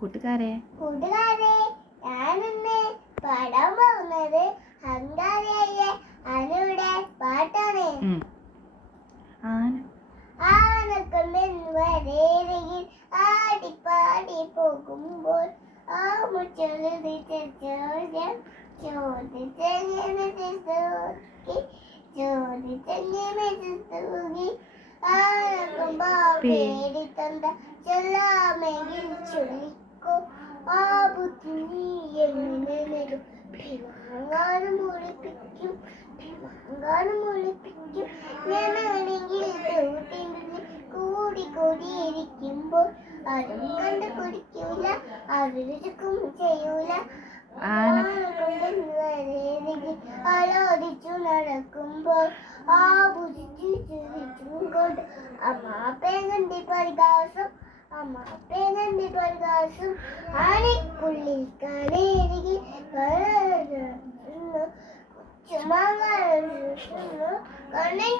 കൂട്ടുകാരെ. കൂട്ടുകാരെ ഞാനിന്ന് പാടാൻ പോകുന്നത് ഹങ്കാരിയായ അനുവിടെ പാട്ടാണ്. ഉം. ആന. ആനക്കൊമ്പൻ വരേരയിൽ ആടിപ്പാടി പോകുമ്പോൾ ആ മുച്ചൊരുതിച്ച ചോദ്യം ചോദിച്ചെങ്ങനെ തൂക്കി ചോദിച്ചെങ്ങനെ തൂക്കി ആനക്കൊമ്പ പേടിത്തണ്ട ചൊല്ലാമെങ്കിൽ ചൊല്ലിക്കോ ആ ബുദ്ധി എങ്ങനെ പിവാങ്ങാനും ഒളിപ്പിക്കും പിവാങ്ങാനും ഒളിപ്പിക്കും ഞാനാണെങ്കിൽ തോട്ടിന്റെ കൂടി കൂടിയിരിക്കുമ്പോൾ ആരും കണ്ട് കുടിക്കൂല അവരൊരുക്കും ചെയ്യൂല ആലോചിച്ചു നടക്കുമ്പോൾ ആ ബുദ്ധിച്ചു ചിരിച്ചും കൊണ്ട് അമ്മാപ്പേ കണ്ടി പരിഹാസം കണ്ണൻ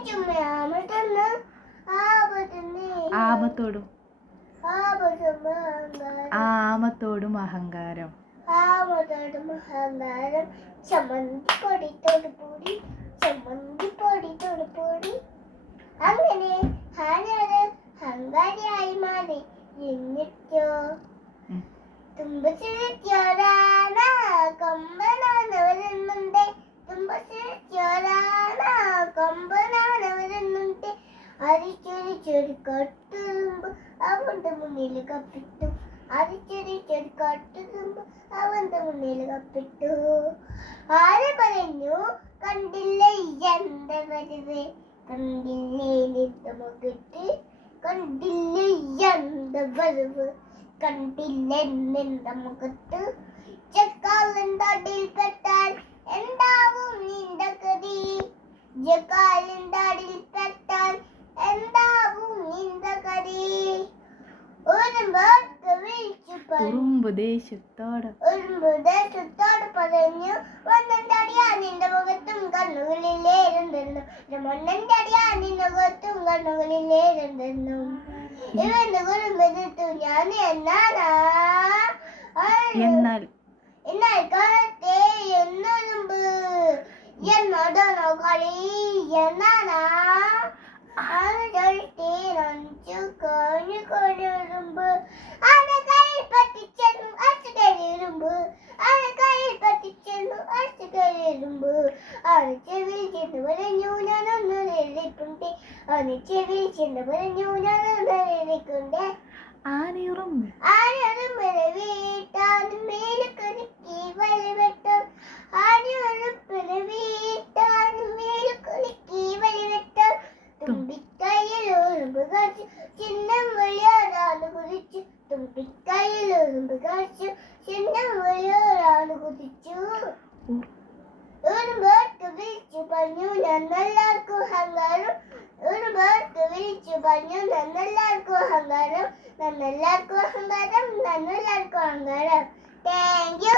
ആമത്തോടും അഹങ്കാരം. ചമ്മന്തി പൊടിത്തോട് കൂടി ചമ്മന്തി പൊടിത്തോട് കൂടി അങ്ങനെ എന്നിട്ടോ? ഉം. തുമ്പച്ചിരിച്ചോരാന കൊമ്പനാണ് വരുന്നുണ്ട് തുമ്പച്ചിരിച്ചോരാന കൊമ്പനാണ് വരുന്നുണ്ട് അരിച്ചൊരിച്ചൊരു കട്ടുമ്പ് അവന്റെ മുന്നിൽ കപ്പിട്ടു. അരിച്ചൊരിച്ചൊരു കട്ടുമ്പ് അവന്റെ മുന്നിൽ കപ്പിട്ടു. ആര് പറഞ്ഞു? കണ്ടില്ലേ? എന്റെ വരവ് കണ്ടില്ലേ? മുഖത്ത് കണ്ടില്ലേ എന്റെ വരവ് കണ്ടില്ലേ നിന്റെ മുഖത്ത് എന്താവും നിന്റെ കതി? ജക്കാലന്തടിൽ പെട്ടാൽ എന്താവും നിന്റെ കതി? വിളിച്ചു പറഞ്ഞു അടിയാ നിന്റെ മുഖത്തും കണ്ണുകളിലേരുണ്ടെന്നു മണ്ണന്റെ അടിയാ നിന്റെ മുഖത്തും കണ്ണുകളിലേരുണ്ടെന്നു ഇവന്റെ കുടുംബത്തു ഞാൻ എന്നാനാ എന്നാൽ എന്നാൽ കാലത്തെ എന്നൊരുമ്പ് എന്നോടാണോ കളി എന്നാനാ ചെന്ന് പറഞ്ഞു ഞാനൊന്ന് എഴുതിക്കൊണ്ട് ആന ചെവിയിൽ ചെന്ന് പറഞ്ഞു ഞാനൊന്ന് എഴുതിക്കൊണ്ട് ആനയുറുമ്പ് ആനൊരു വീട്ടാനും മേലുക്കുരുക്കി വലിവെട്ടും ആനൊരു വീട്ടാനും കുലുക്കി വലിവെട്ടും തുമ്പിക്കൈയിൽ ഉറുമ്പ് കാച്ചു ചിഹ്നം വലിയൊരാണ് കുതിച്ചു. തുമ്പിക്കൈയിൽ ഉറുമ്പ് കാച്ചു ചിഹ്നം വലിയൊരാണ് കുതിച്ചു. പറഞ്ഞു ഞങ്ങളെല്ലാവർക്കും അഹങ്കാരം ഒരു പേർക്ക് വിളിച്ചു പറഞ്ഞു ഞങ്ങളെല്ലാവർക്കും അഹങ്കാരം ഞങ്ങളെല്ലാവർക്കും അഹങ്കാരം ഞങ്ങളെല്ലാവർക്കും അഹങ്കാരം താങ്ക് യു